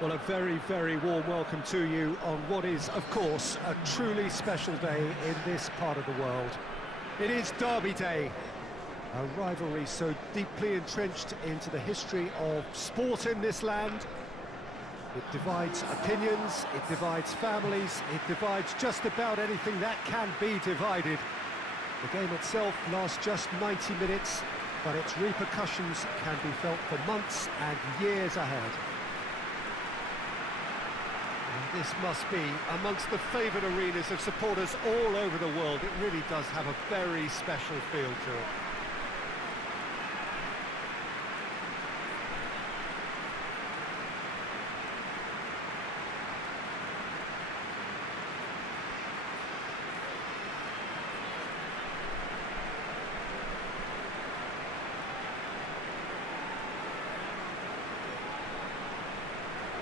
Well, a very, very warm welcome to you on what is, of course, a truly special day in this part of the world. It is Derby Day, a rivalry so deeply entrenched into the history of sport in this land. It divides opinions, it divides families, it divides just about anything that can be divided. The game itself lasts just 90 minutes, but its repercussions can be felt for months and years ahead. And this must be amongst the favoured arenas of supporters all over the world. It really does have a very special feel to it.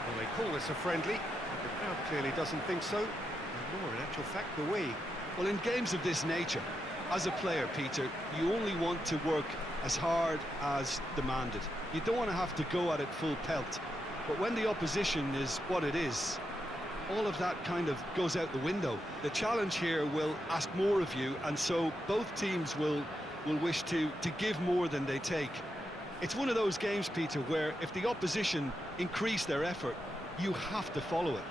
Well, they call this a friendly. The crowd clearly doesn't think so, nor in actual fact the we. Well, in games of this nature, as a player, Peter, you only want to work as hard as demanded. You don't want to have to go at it full pelt. But when the opposition is what it is, all of that kind of goes out the window. The challenge here will ask more of you, and so both teams will wish to give more than they take. It's one of those games, Peter, where if the opposition increase their effort, you have to follow it.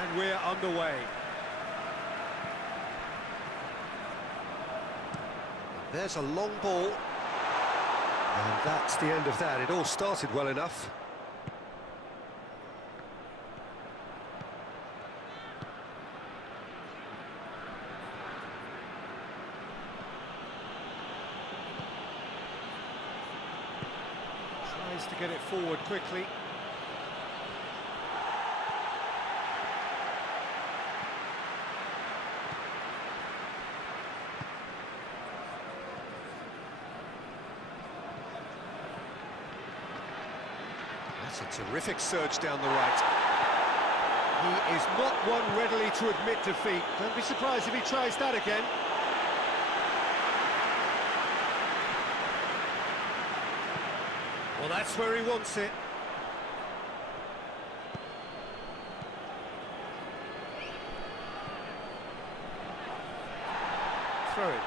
And we're underway. There's a long ball. And that's the end of that. It all started well enough. Tries to get it forward quickly. That's a terrific surge down the right. He is not one readily to admit defeat. Don't be surprised if he tries that again. Well, that's where he wants it. Throw it.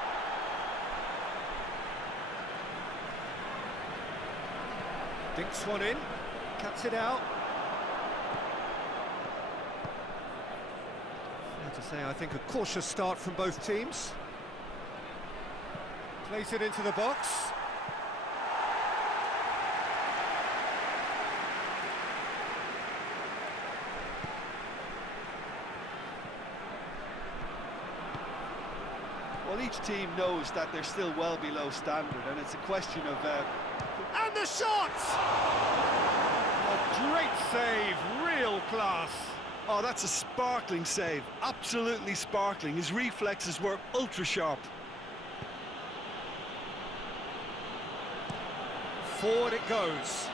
Dinks one in, cuts it out. Fair to say, I think a cautious start from both teams. Plays it into the box. Well, each team knows that they're still well below standard, and it's a question of... And the shot! A great save, real class. Oh, that's a sparkling save, absolutely sparkling. His reflexes were ultra-sharp. Forward it goes.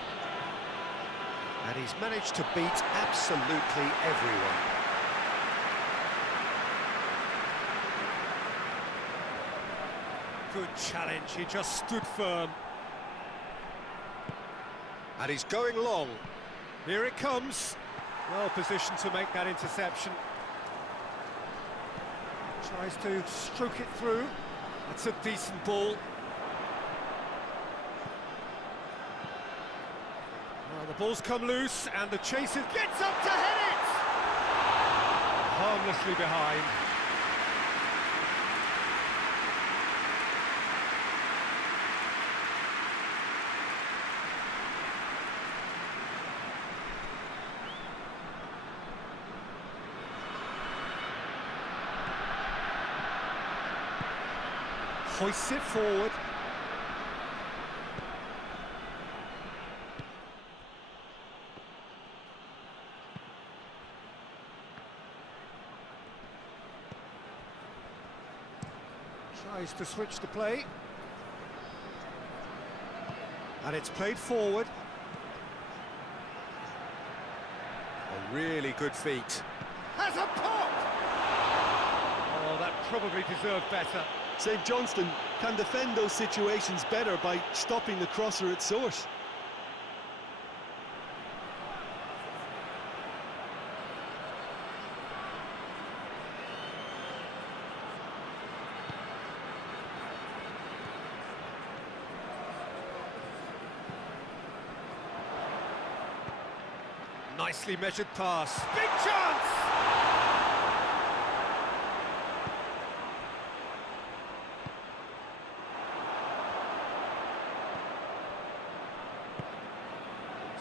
And he's managed to beat absolutely everyone. Good challenge, he just stood firm. And he's going long. Here it comes. Well positioned to make that interception. Tries to stroke it through. That's a decent ball. Well, the ball's come loose and the chaser gets up to head it! Harmlessly behind. Hoists it forward. Tries to switch the play. And it's played forward. A really good feat. Has a pop! probably deserved better. St. Johnstone can defend those situations better by stopping the crosser at source. Nicely measured pass. Big chance!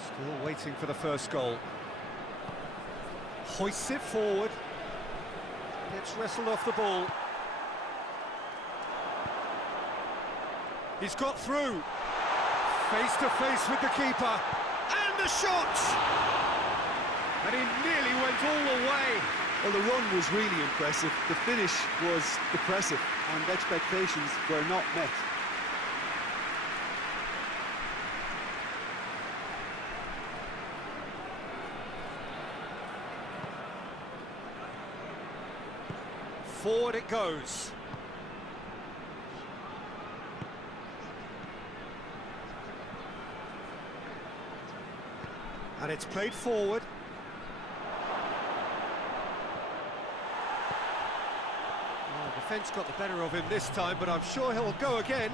Still waiting for the first goal. Hoists it forward. Gets wrestled off the ball. He's got through. Face to face with the keeper. And the shot! And he nearly went all the way. Well, the run was really impressive. The finish was depressive, and expectations were not met. Forward it goes. And it's played forward. Oh, the defence got the better of him this time, but I'm sure he'll go again.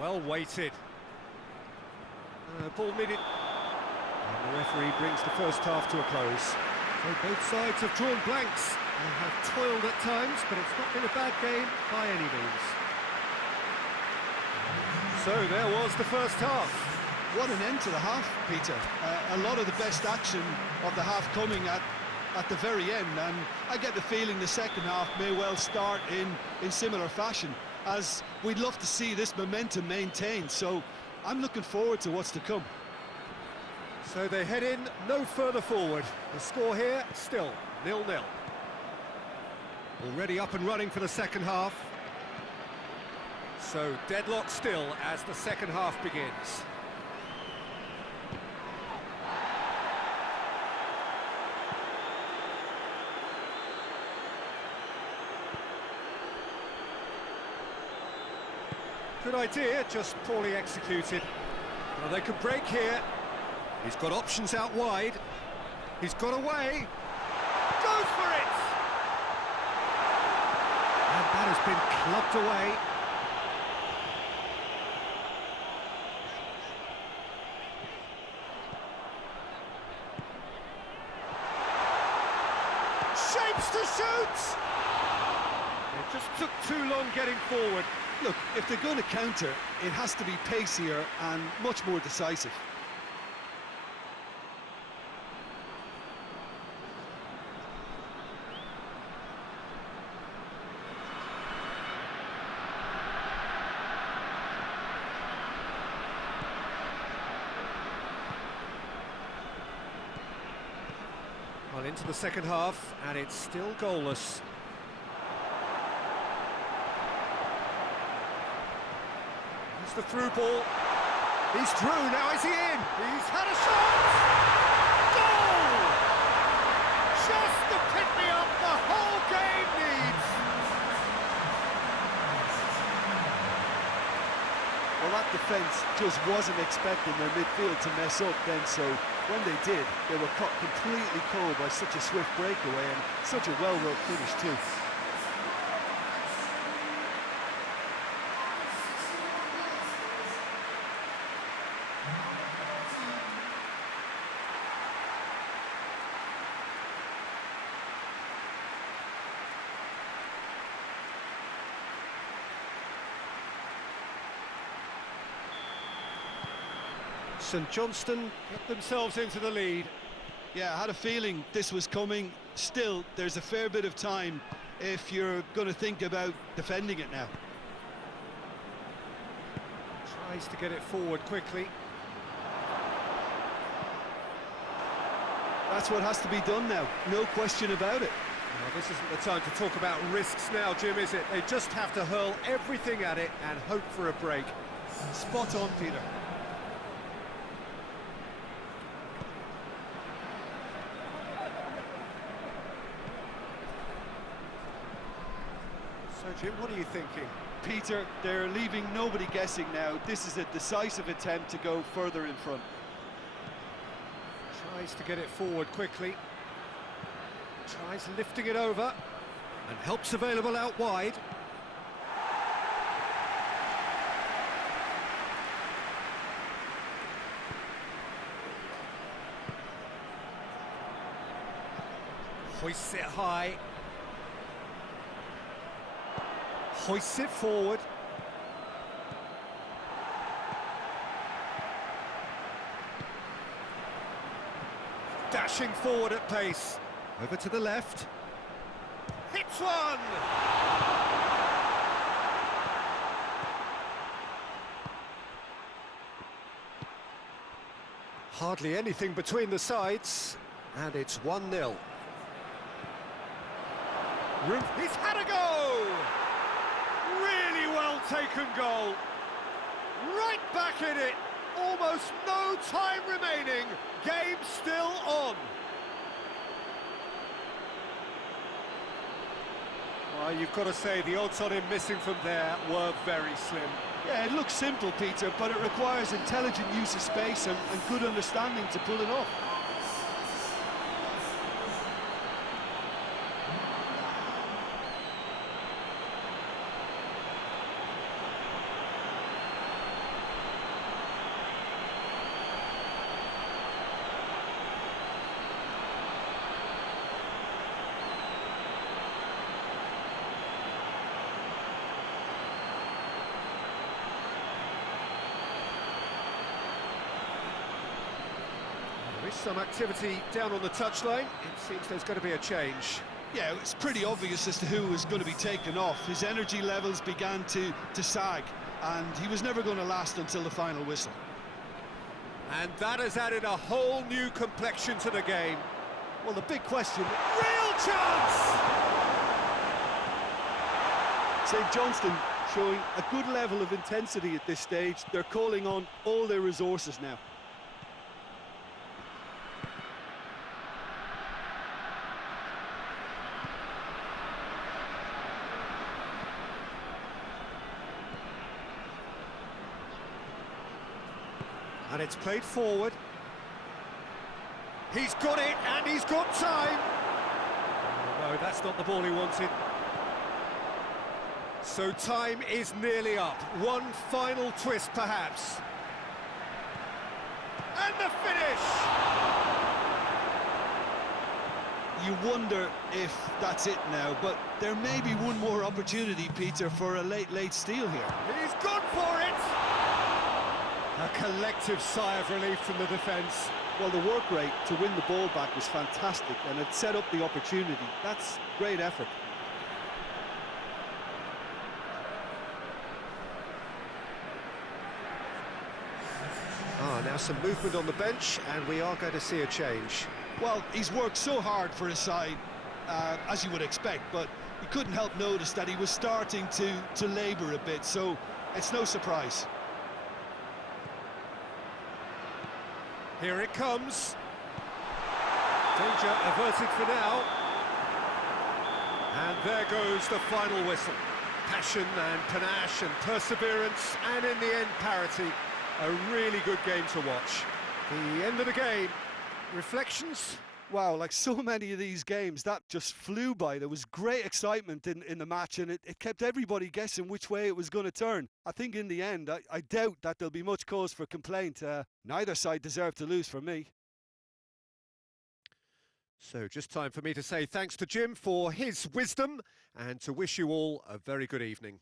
Well weighted. Ball needed. And the referee brings the first half to a close. So both sides have drawn blanks and have toiled at times, but it's not been a bad game by any means. So there was the first half. What an end to the half, Peter. A lot of the best action of the half coming at the very end, and I get the feeling the second half may well start in similar fashion, as we'd love to see this momentum maintained, so I'm looking forward to what's to come. So they head in no further forward. The score here still 0-0. Already up and running for the second half. So deadlock still as the second half begins. Good idea, just poorly executed. Well, they could break here. He's got options out wide. He's got away. Goes for it! And that has been clubbed away. Shapes to shoot! It just took too long getting forward. Look, if they're going to counter, it has to be pacier and much more decisive. Well, into the second half, and it's still goalless. It's the through ball. He's through, now is he in? He's had a shot! Goal! Just the pick-me-up the whole game needs! Well, that defence just wasn't expecting their midfield to mess up then, so when they did, they were caught completely cold by such a swift breakaway and such a well-worked finish too. St. Johnstone get themselves into the lead. Yeah, I had a feeling this was coming. Still, there's a fair bit of time if you're going to think about defending it now. Tries to get it forward quickly. That's what has to be done now, no question about it. Well, this isn't the time to talk about risks now, Jim, is it? They just have to hurl everything at it and hope for a break. Spot on, Peter. So, Jim, what are you thinking? Peter, they're leaving nobody guessing now. This is a decisive attempt to go further in front. Tries to get it forward quickly. Tries lifting it over. And help's available out wide. Hoists it high. Hoists it forward. Dashing forward at pace. Over to the left. Hits one! Hardly anything between the sides. And it's 1-0. He's had a go! Really well taken goal. Right back in it. Almost no time remaining. Game still on. Well, you've got to say the odds on him missing from there were very slim. Yeah, it looks simple, Peter, but it requires intelligent use of space and good understanding to pull it off. There is some activity down on the touchline. It seems there's going to be a change. Yeah, it's pretty obvious as to who was going to be taken off. His energy levels began to sag, and he was never going to last until the final whistle. And that has added a whole new complexion to the game. Well, the big question... Real chance! St.Johnstone showing a good level of intensity at this stage. They're calling on all their resources now. And it's played forward. He's got it, and he's got time. Oh, no, that's not the ball he wanted. So time is nearly up. One final twist, perhaps. And the finish! You wonder if that's it now, but there may be one more opportunity, Peter, for a late steal here. He's gone for it! A collective sigh of relief from the defence. Well, the work rate to win the ball back was fantastic, and it set up the opportunity. That's great effort. Now some movement on the bench, and we are going to see a change. Well, he's worked so hard for his side, as you would expect, but you couldn't help notice that he was starting to labour a bit, so it's no surprise. Here it comes. Danger averted for now. And there goes the final whistle. Passion and panache and perseverance, and in the end, parity. A really good game to watch. The end of the game. Reflections? Wow, like so many of these games, that just flew by. There was great excitement in the match, and it kept everybody guessing which way it was going to turn. I think in the end, I doubt that there'll be much cause for complaint. Neither side deserved to lose for me. So just time for me to say thanks to Jim for his wisdom, and to wish you all a very good evening.